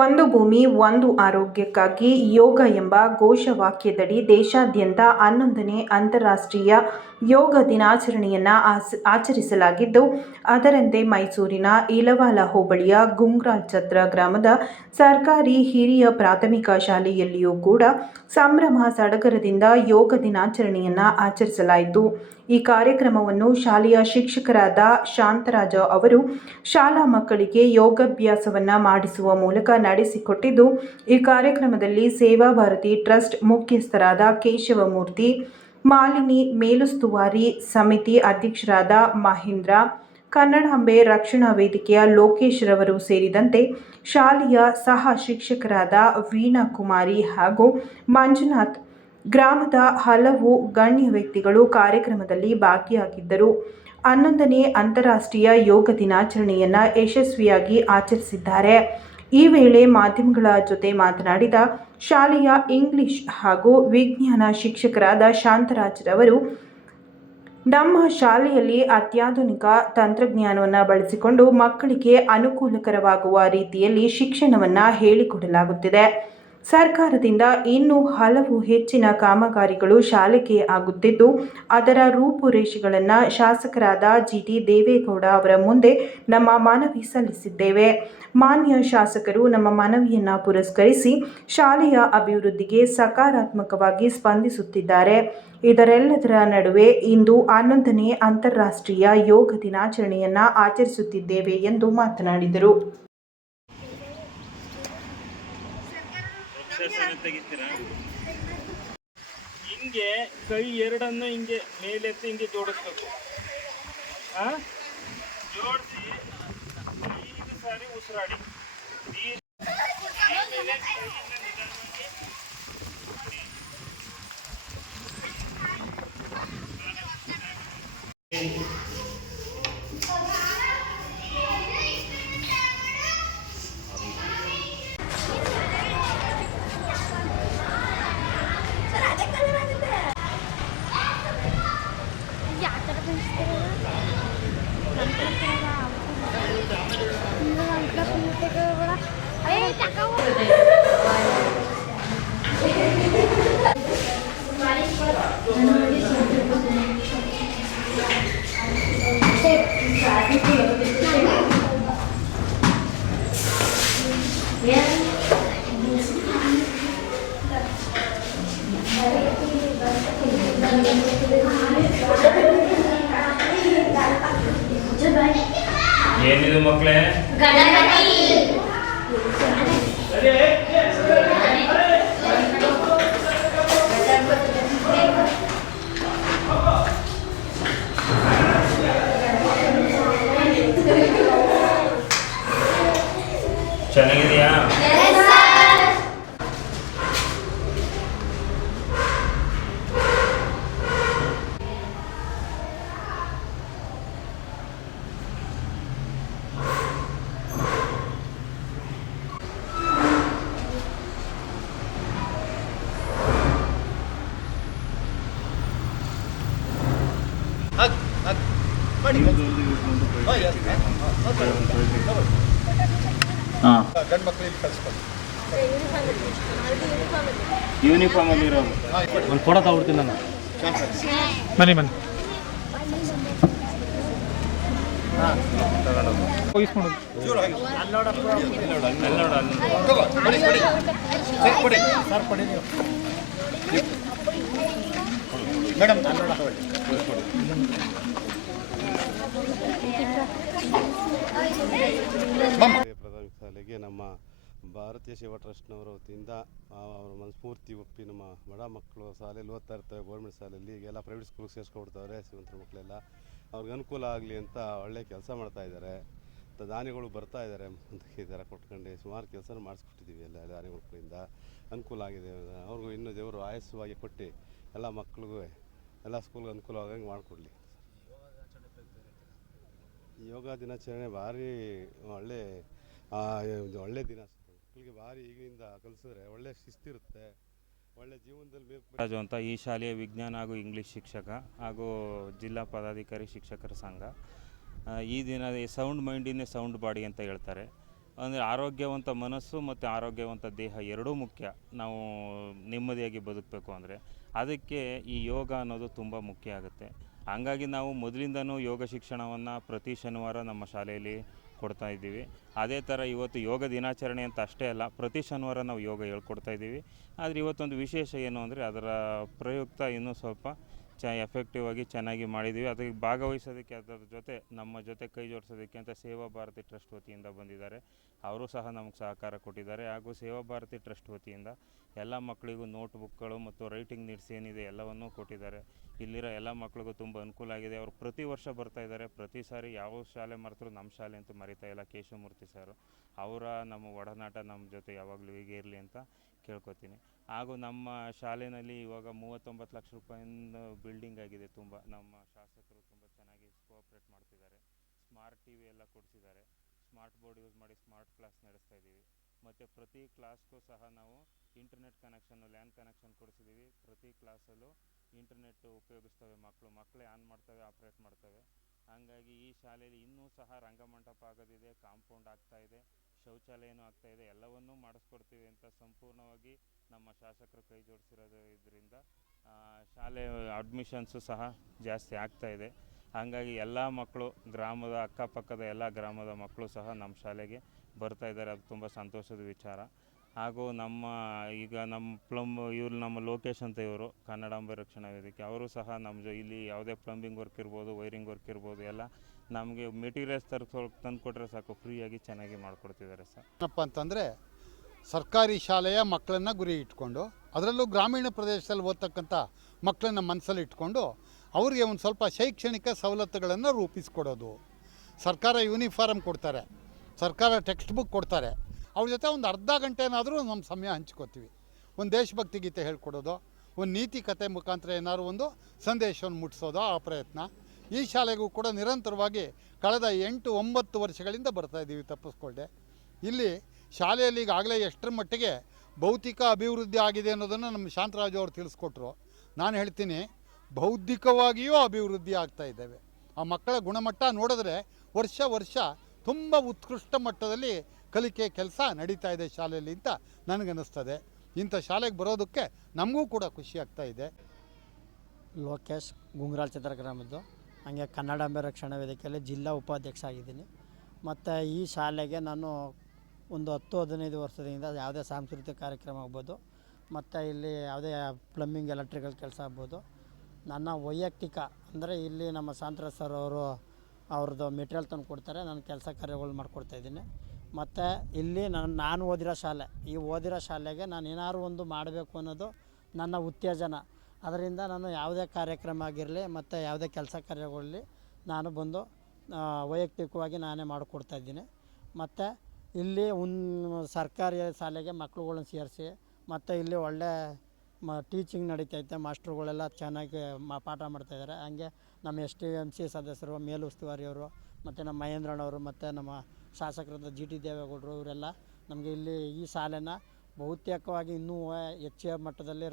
ಒಂದು ಭೂಮಿ ಒಂದು ಆರೋಗ್ಯಕ್ಕಾಗಿ ಯೋಗ ಎಂಬ ಘೋಷವಾಕ್ಯದಡಿ ದೇಶಾದ್ಯಂತ 11ನೇ ಅಂತಾರಾಷ್ಟ್ರೀಯ ಯೋಗ ದಿನಾಚರಣೆಯನ್ನು ಆಚರಿಸಲಾಗಿದ್ದು, ಅದರಂತೆ ಮೈಸೂರಿನ ಇಲವಾಲ ಹೋಬಳಿಯ ಗುಂಗ್ರಾಲ್ ಛತ್ರ ಗ್ರಾಮದ ಸರ್ಕಾರಿ ಹಿರಿಯ ಪ್ರಾಥಮಿಕ ಶಾಲೆಯಲ್ಲಿಯೂ ಕೂಡ ಸಂಭ್ರಮ ಸಡಗರದಿಂದ ಯೋಗ ದಿನಾಚರಣೆಯನ್ನು ಆಚರಿಸಲಾಯಿತು. ಈ ಕಾರ್ಯಕ್ರಮವನ್ನು ಶಾಲೆಯ ಶಿಕ್ಷಕರಾದ ಶಾಂತರಾಜ ಅವರು ಶಾಲಾ ಮಕ್ಕಳಿಗೆ ಯೋಗಾಭ್ಯಾಸವನ್ನು ಮಾಡಿಸುವ ಮೂಲಕ ನಡೆಸಿಕೊಟ್ಟಿದ್ದು, ಈ ಕಾರ್ಯಕ್ರಮದಲ್ಲಿ ಸೇವಾ ಭಾರತಿ ಟ್ರಸ್ಟ್ ಮುಖ್ಯಸ್ಥರಾದ ಕೇಶವಮೂರ್ತಿ, ಮಾಲಿನಿ, ಮೇಲುಸ್ತುವಾರಿ ಸಮಿತಿ ಅಧ್ಯಕ್ಷರಾದ ಮಹೇಂದ್ರ, ಕನ್ನಡಾಂಬೆ ರಕ್ಷಣಾ ವೇದಿಕೆಯ ಲೋಕೇಶ್ ರವರು ಸೇರಿದಂತೆ ಶಾಲೆಯ ಸಹ ಶಿಕ್ಷಕರಾದ ವೀಣಾ ಕುಮಾರಿ ಹಾಗೂ ಮಂಜುನಾಥ್, ಗ್ರಾಮದ ಹಲವು ಗಣ್ಯ ವ್ಯಕ್ತಿಗಳು ಕಾರ್ಯಕ್ರಮದಲ್ಲಿ ಭಾಗಿಯಾಗಿದ್ದರು. 11ನೇ ಅಂತಾರಾಷ್ಟ್ರೀಯ ಯೋಗ ದಿನಾಚರಣೆಯನ್ನು ಯಶಸ್ವಿಯಾಗಿ ಆಚರಿಸಿದ್ದಾರೆ. ಈ ವೇಳೆ ಮಾಧ್ಯಮಗಳ ಜೊತೆ ಮಾತನಾಡಿದ ಶಾಲೆಯ ಇಂಗ್ಲಿಷ್ ಹಾಗೂ ವಿಜ್ಞಾನ ಶಿಕ್ಷಕರಾದ ಶಾಂತರಾಜ್ರವರು, ನಮ್ಮ ಶಾಲೆಯಲ್ಲಿ ಅತ್ಯಾಧುನಿಕ ತಂತ್ರಜ್ಞಾನವನ್ನು ಬಳಸಿಕೊಂಡು ಮಕ್ಕಳಿಗೆ ಅನುಕೂಲಕರವಾಗುವ ರೀತಿಯಲ್ಲಿ ಶಿಕ್ಷಣವನ್ನು ಹೇಳಿಕೊಡಲಾಗುತ್ತಿದೆ. ಸರ್ಕಾರದಿಂದ ಇನ್ನೂ ಹಲವು ಹೆಚ್ಚಿನ ಕಾಮಗಾರಿಗಳು ಶಾಲೆಗೆ ಆಗುತ್ತಿದ್ದು, ಅದರ ರೂಪುರೇಷೆಗಳನ್ನು ಶಾಸಕರಾದ ಜಿಟಿ ದೇವೇಗೌಡ ಅವರ ಮುಂದೆ ನಮ್ಮ ಮನವಿ ಸಲ್ಲಿಸಿದ್ದೇವೆ. ಮಾನ್ಯ ಶಾಸಕರು ನಮ್ಮ ಮನವಿಯನ್ನು ಪುರಸ್ಕರಿಸಿ ಶಾಲೆಯ ಅಭಿವೃದ್ಧಿಗೆ ಸಕಾರಾತ್ಮಕವಾಗಿ ಸ್ಪಂದಿಸುತ್ತಿದ್ದಾರೆ. ಇದರೆಲ್ಲದರ ನಡುವೆ ಇಂದು 11ನೇ ಅಂತಾರಾಷ್ಟ್ರೀಯ ಯೋಗ ದಿನಾಚರಣೆಯನ್ನು ಆಚರಿಸುತ್ತಿದ್ದೇವೆ ಎಂದು ಮಾತನಾಡಿದರು. ಹಿಂಗೆ ಕೈ ಎರಡನ್ನು ಹಿಂಗೆ ಮೇಲೆತ್ತಿ ಹಿಂಗೆ ಜೋಡಿಸ್ಬೇಕು. ಜೋಡಿಸಿ 5 ಸಾರಿ ಉಸಿರಾಡಿ. ಏನಿದು ಮಕ್ಕಳೇ? ಚೆನ್ನಾಗಿದೆಯಾ? ಗಂಡು ಮಕ್ಕಳಿಗೆ ಕಳಿಸ್ಕೊಂಡು ಯೂನಿಫಾರ್ಮ್ ಅಲ್ಲಿ ಇರೋದು ಒಂದು ಫೋಟೋ ತಗೊಳ್ತೀನಿ ನಾನು. ಬನ್ನಿ ಬನ್ನಿ ಮೇಡಮ್ ಪ್ರಾಥಮಿಕ ಶಾಲೆಗೆ ನಮ್ಮ ಭಾರತೀಯ ಸೇವಾ ಟ್ರಸ್ಟ್ನವರ ವತಿಯಿಂದ ಅವರ ಮನಸ್ಫೂರ್ತಿ ಒಪ್ಪಿ ನಮ್ಮ ಬಡ ಮಕ್ಕಳು ಶಾಲೆಯಲ್ಲಿ ಓದ್ತಾ ಇರ್ತವೆ. ಗೌರ್ಮೆಂಟ್ ಶಾಲೆಯಲ್ಲಿ ಈಗೆಲ್ಲ ಪ್ರೈವೇಟ್ ಸ್ಕೂಲ್ಗೆ ಸೇರಿಸ್ಕೊಡ್ತಾವ್ರೆ. ಶ್ರೀಮಂತರ ಮಕ್ಕಳೆಲ್ಲ ಅವ್ರಿಗೆ ಅನುಕೂಲ ಆಗಲಿ ಅಂತ ಒಳ್ಳೆ ಕೆಲಸ ಮಾಡ್ತಾ ಇದ್ದಾರೆ. ದಾನಿಗಳು ಬರ್ತಾ ಇದ್ದಾರೆ ಈ ಥರ ಕೊಟ್ಕೊಂಡು ಸುಮಾರು ಕೆಲಸ ಮಾಡಿಸ್ಕೊಟ್ಟಿದ್ದೀವಿ. ಎಲ್ಲ ದಾನಿಗಳ ಕಡೆಯಿಂದ ಅನುಕೂಲ ಆಗಿದೆ. ಅವ್ರಿಗೂ ಇನ್ನೂ ದೇವರು ಆಯಸ್ಸವಾಗಿ ಕೊಟ್ಟು ಎಲ್ಲ ಮಕ್ಳಿಗೂ ಎಲ್ಲ ಸ್ಕೂಲ್ಗೆ ಅನುಕೂಲವಾಗಂಗೆ ಮಾಡಿಕೊಡ್ಲಿ. ಯೋಗ ದಿನಾಚರಣೆ ಭಾರಿ ಒಳ್ಳೆ ದಿನ. ಮಕ್ಕಳಿಗೆ ಭಾರಿ ಈಗಿನಿಂದ ಕಲಿಸಿದ್ರೆ ಒಳ್ಳೆ ಶಿಸ್ತಿರುತ್ತೆ, ಒಳ್ಳೆ ಜೀವನದಲ್ಲಿ ರಾಜು ಅಂತ ಈ ಶಾಲೆಯ ವಿಜ್ಞಾನ ಹಾಗೂ ಇಂಗ್ಲೀಷ್ ಶಿಕ್ಷಕ ಹಾಗೂ ಜಿಲ್ಲಾ ಪದಾಧಿಕಾರಿ ಶಿಕ್ಷಕರ ಸಂಘ. ಈ ದಿನ sound mind in a sound body ಅಂತ ಹೇಳ್ತಾರೆ. ಅಂದರೆ ಆರೋಗ್ಯವಂತ ಮನಸ್ಸು ಮತ್ತು ಆರೋಗ್ಯವಂತ ದೇಹ ಎರಡೂ ಮುಖ್ಯ. ನಾವು ನೆಮ್ಮದಿಯಾಗಿ ಬದುಕಬೇಕು ಅಂದರೆ ಅದಕ್ಕೆ ಈ ಯೋಗ ಅನ್ನೋದು ತುಂಬ ಮುಖ್ಯ ಆಗುತ್ತೆ. ಹಂಗಾಗಿ ನಾವು ಮೊದಲಿಂದನೂ ಯೋಗ ಶಿಕ್ಷಣವನ್ನು ಪ್ರತಿ ಶನಿವಾರ ನಮ್ಮ ಶಾಲೆಯಲ್ಲಿ ಕೊಡ್ತಾ ಇದ್ದೀವಿ. ಅದೇ ಥರ ಇವತ್ತು ಯೋಗ ದಿನಾಚರಣೆ ಅಂತ ಅಷ್ಟೇ ಅಲ್ಲ, ಪ್ರತಿ ಶನಿವಾರ ನಾವು ಯೋಗ ಹೇಳ್ಕೊಡ್ತಾ ಇದ್ದೀವಿ. ಆದರೆ ಇವತ್ತೊಂದು ವಿಶೇಷ ಏನು ಅಂದರೆ ಅದರ ಪ್ರಯುಕ್ತ ಇನ್ನೂ ಸ್ವಲ್ಪ ಎಫೆಕ್ಟಿವ್ ಆಗಿ ಚೆನ್ನಾಗಿ ಮಾಡಿದ್ದೀವಿ. ಅದಕ್ಕೆ ಭಾಗವಹಿಸೋದಕ್ಕೆ ಅದರ ಜೊತೆ ನಮ್ಮ ಜೊತೆ ಕೈ ಜೋಡಿಸೋದಕ್ಕೆ ಅಂತ ಸೇವಾ ಭಾರತಿ ಟ್ರಸ್ಟ್ ವತಿಯಿಂದ ಬಂದಿದ್ದಾರೆ. ಅವರು ಸಹ ನಮಗೆ ಸಹಕಾರ ಕೊಟ್ಟಿದ್ದಾರೆ. ಹಾಗೂ ಸೇವಾ ಭಾರತಿ ಟ್ರಸ್ಟ್ ವತಿಯಿಂದ ಎಲ್ಲ ಮಕ್ಕಳಿಗೂ ನೋಟ್ ಬುಕ್ಗಳು ಮತ್ತು ರೈಟಿಂಗ್ ನೀಡ್ಸ್ ಏನಿದೆ ಎಲ್ಲವನ್ನೂ ಕೊಟ್ಟಿದ್ದಾರೆ. ಇಲ್ಲಿರೋ ಎಲ್ಲ ಮಕ್ಕಳಿಗೂ ತುಂಬ ಅನುಕೂಲ ಆಗಿದೆ. ಅವರು ಪ್ರತಿ ವರ್ಷ ಬರ್ತಾಯಿದ್ದಾರೆ. ಪ್ರತಿ ಸಾರಿ ಯಾವ ಶಾಲೆ ಮರೆತರೂ ನಮ್ಮ ಶಾಲೆ ಅಂತೂ ಮರಿತಾ ಇಲ್ಲ. ಕೇಶವಮೂರ್ತಿ ಸರು ಅವರ ನಮ್ಮ ಒಡನಾಟ ನಮ್ಮ ಜೊತೆ ಯಾವಾಗಲೂ ಹೀಗೆ ಇರಲಿ ಅಂತ ಕೇಳ್ಕೊತೀನಿ. ಹಾಗೂ ನಮ್ಮ ಶಾಲೆಯಲ್ಲಿ ಇವಾಗ 39 ಲಕ್ಷ ರೂಪಾಯಿಂದ ಬಿಲ್ಡಿಂಗ್ ಆಗಿದೆ. ತುಂಬ ನಮ್ಮ ಶಾಸಕರು ತುಂಬ ಚೆನ್ನಾಗಿ ಕೋಆಪ್ರೇಟ್ ಮಾಡ್ತಿದ್ದಾರೆ. ಸ್ಮಾರ್ಟ್ ಟಿ ವಿ ಎಲ್ಲ ಕೊಡಿಸಿದ್ದಾರೆ. ಸ್ಮಾರ್ಟ್ ಬೋರ್ಡ್ ಯೂಸ್ ಮಾಡಿ ಸ್ಮಾರ್ಟ್ ಕ್ಲಾಸ್ ನಡೆಸ್ತಾ ಇದ್ದೀವಿ. ಮತ್ತು ಪ್ರತಿ ಕ್ಲಾಸ್ಗೂ ಸಹ ನಾವು ಇಂಟರ್ನೆಟ್ ಕನೆಕ್ಷನ್ನು ಲ್ಯಾನ್ ಕನೆಕ್ಷನ್ ಕೊಡಿಸಿದ್ದೀವಿ. ಪ್ರತಿ ಕ್ಲಾಸಲ್ಲೂ ಇಂಟರ್ನೆಟ್ ಉಪಯೋಗಿಸ್ತವೆ ಮಕ್ಕಳೇ ಆನ್ ಮಾಡ್ತವೆ, ಆಪ್ರೇಟ್ ಮಾಡ್ತವೆ. ಹಾಗಾಗಿ ಈ ಶಾಲೆಯಲ್ಲಿ ಇನ್ನೂ ಸಹ ರಂಗಮಂಟಪ ಆಗೋದಿದೆ, ಕಾಂಪೌಂಡ್ ಆಗ್ತಾಯಿದೆ, ಶೌಚಾಲಯನೂ ಆಗ್ತಾಯಿದೆ. ಎಲ್ಲವನ್ನೂ ಮಾಡಿಸ್ಕೊಡ್ತೀವಿ ಅಂತ ಸಂಪೂರ್ಣವಾಗಿ ನಮ್ಮ ಶಾಸಕರು ಕೈ ಜೋಡಿಸಿರೋದು. ಇದರಿಂದ ಶಾಲೆ ಅಡ್ಮಿಷನ್ಸು ಸಹ ಜಾಸ್ತಿ ಆಗ್ತಾಯಿದೆ. ಹಾಗಾಗಿ ಎಲ್ಲ ಮಕ್ಕಳು ಗ್ರಾಮದ ಅಕ್ಕಪಕ್ಕದ ಎಲ್ಲ ಗ್ರಾಮದ ಮಕ್ಕಳು ಸಹ ನಮ್ಮ ಶಾಲೆಗೆ ಬರ್ತಾಯಿದ್ದಾರೆ. ಅದು ತುಂಬ ಸಂತೋಷದ ವಿಚಾರ. ಹಾಗೂ ಈಗ ನಮ್ಮ ನಮ್ಮ ಲೋಕೇಶ್ ಅಂತ ಇವರು ಕನ್ನಡಾಂಬೆ ರಕ್ಷಣಾ ವೇದಿಕೆ ಅವರು ಸಹ ನಮ್ಮ ಇಲ್ಲಿ ಯಾವುದೇ ಪ್ಲಂಬಿಂಗ್ ವರ್ಕ್ ಇರ್ಬೋದು, ವೈರಿಂಗ್ ವರ್ಕ್ ಇರ್ಬೋದು, ಎಲ್ಲ ನಮಗೆ ಮೆಟೀರಿಯಲ್ಸ್ ತಂದು ಕೊಟ್ಟರೆ ಸಾಕು, ಫ್ರೀಯಾಗಿ ಚೆನ್ನಾಗಿ ಮಾಡಿಕೊಡ್ತಿದ್ದಾರೆ ಸರ್. ಏನಪ್ಪ ಅಂತಂದರೆ ಸರ್ಕಾರಿ ಶಾಲೆಯ ಮಕ್ಕಳನ್ನು ಗುರಿ ಇಟ್ಕೊಂಡು, ಅದರಲ್ಲೂ ಗ್ರಾಮೀಣ ಪ್ರದೇಶದಲ್ಲಿ ಓದ್ತಕ್ಕಂಥ ಮಕ್ಕಳನ್ನ ಮನಸ್ಸಲ್ಲಿ ಇಟ್ಕೊಂಡು ಅವ್ರಿಗೆ ಒಂದು ಸ್ವಲ್ಪ ಶೈಕ್ಷಣಿಕ ಸವಲತ್ತುಗಳನ್ನು ರೂಪಿಸ್ಕೊಡೋದು. ಸರ್ಕಾರ ಯೂನಿಫಾರ್ಮ್ ಕೊಡ್ತಾರೆ, ಸರ್ಕಾರ ಟೆಕ್ಸ್ಟ್ ಬುಕ್ ಕೊಡ್ತಾರೆ. ಅವ್ರ ಜೊತೆ ಒಂದು ಅರ್ಧ ಗಂಟೆನಾದರೂ ನಮ್ಮ ಸಮಯ ಹಂಚ್ಕೋತೀವಿ. ಒಂದು ದೇಶಭಕ್ತಿ ಗೀತೆ ಹೇಳ್ಕೊಡೋದು, ಒಂದು ನೀತಿ ಕತೆ ಮುಖಾಂತರ ಏನಾದ್ರು ಒಂದು ಸಂದೇಶವನ್ನು ಮುಟ್ಟಿಸೋದು ಆ ಪ್ರಯತ್ನ. ಈ ಶಾಲೆಗೂ ಕೂಡ ನಿರಂತರವಾಗಿ ಕಳೆದ 8-9 ವರ್ಷಗಳಿಂದ ಬರ್ತಾಯಿದ್ದೀವಿ ತಪ್ಪಿಸ್ಕೊಳ್ಳದೆ. ಇಲ್ಲಿ ಶಾಲೆಯಲ್ಲಿ ಈಗಾಗಲೇ ಎಷ್ಟರ ಮಟ್ಟಿಗೆ ಭೌತಿಕ ಅಭಿವೃದ್ಧಿ ಆಗಿದೆ ಅನ್ನೋದನ್ನು ನಮ್ಮ ಶಾಂತರಾಜು ಅವರು ತಿಳಿಸ್ಕೊಟ್ರು. ನಾನು ಹೇಳ್ತೀನಿ, ಬೌದ್ಧಿಕವಾಗಿಯೂ ಅಭಿವೃದ್ಧಿ ಆಗ್ತಾ ಇದ್ದೇವೆ. ಆ ಮಕ್ಕಳ ಗುಣಮಟ್ಟ ನೋಡಿದ್ರೆ ವರ್ಷ ತುಂಬ ಉತ್ಕೃಷ್ಟ ಮಟ್ಟದಲ್ಲಿ ಕಲಿಕೆ ಕೆಲಸ ನಡೀತಾ ಇದೆ ಶಾಲೆಯಲ್ಲಿ ಅಂತ ನನಗನ್ನಿಸ್ತದೆ. ಇಂಥ ಶಾಲೆಗೆ ಬರೋದಕ್ಕೆ ನಮಗೂ ಕೂಡ ಖುಷಿ ಆಗ್ತಾ ಇದೆ. ಲೋಕೇಶ್, ಗುಂಗ್ರಾಳ್ ಚಿತ್ರಗ್ರಾಮದ್ದು. ಹಾಗೆ ಕನ್ನಡಾಂಬೆ ರಕ್ಷಣಾ ವೇದಿಕೆಯಲ್ಲಿ ಜಿಲ್ಲಾ ಉಪಾಧ್ಯಕ್ಷ ಆಗಿದ್ದೀನಿ. ಮತ್ತು ಈ ಶಾಲೆಗೆ ನಾನು ಒಂದು 10-15 ವರ್ಷದಿಂದ ಯಾವುದೇ ಸಾಂಸ್ಕೃತಿಕ ಕಾರ್ಯಕ್ರಮ ಆಗ್ಬೋದು, ಮತ್ತು ಇಲ್ಲಿ ಯಾವುದೇ ಪ್ಲಂಬಿಂಗ್ ಎಲೆಕ್ಟ್ರಿಕಲ್ ಕೆಲಸ ಆಗ್ಬೋದು, ನನ್ನ ವೈಯಕ್ತಿಕ ಅಂದರೆ ಇಲ್ಲಿ ನಮ್ಮ ಶಾಂತರಾಜ್ ಸರ್ ಅವ್ರದ್ದು ಮೆಟೀರಿಯಲ್ ತಂದು ಕೊಡ್ತಾರೆ. ನಾನು ಕೆಲಸ ಕಾರ್ಯಗಳು ಮಾಡಿಕೊಡ್ತಾಯಿದ್ದೀನಿ. ಮತ್ತು ಇಲ್ಲಿ ನಾನು ಓದಿರೋ ಶಾಲೆ, ಈ ಓದಿರೋ ಶಾಲೆಗೆ ನಾನು ಏನಾದ್ರು ಒಂದು ಮಾಡಬೇಕು ಅನ್ನೋದು ನನ್ನ ಉತ್ತೇಜನ. ಅದರಿಂದ ನಾನು ಯಾವುದೇ ಕಾರ್ಯಕ್ರಮ ಆಗಿರಲಿ ಮತ್ತು ಯಾವುದೇ ಕೆಲಸ ಕಾರ್ಯಗಳಲ್ಲಿ ನಾನು ಬಂದು ವೈಯಕ್ತಿಕವಾಗಿ ನಾನೇ ಮಾಡಿಕೊಡ್ತಾಯಿದ್ದೀನಿ. ಮತ್ತು ಇಲ್ಲಿ ಸರ್ಕಾರಿ ಶಾಲೆಗೆ ಮಕ್ಳುಗಳನ್ನ ಸೇರಿಸಿ ಮತ್ತು ಇಲ್ಲಿ ಒಳ್ಳೆ ಟೀಚಿಂಗ್ ನಡೀತೈತೆ. ಮಾಸ್ಟ್ರುಗಳೆಲ್ಲ ಚೆನ್ನಾಗಿ ಪಾಠ ಮಾಡ್ತಾಯಿದ್ದಾರೆ. ಹಂಗೆ ನಮ್ಮ STMC ಸದಸ್ಯರು, ಮೇಲುಸ್ತುವಾರಿಯವರು, ಮತ್ತು ನಮ್ಮ ಮಹೇಂದ್ರಣ್ಣವರು, ಮತ್ತು ನಮ್ಮ ಶಾಸಕರಾದ GT ದೇವೇಗೌಡರು, ಇವರೆಲ್ಲ ನಮಗೆ ಇಲ್ಲಿ ಈ ಶಾಲೆನ ಬಹುತೇಕವಾಗಿ ಇನ್ನೂ ಹೆಚ್ಚಿನ ಮಟ್ಟದಲ್ಲಿ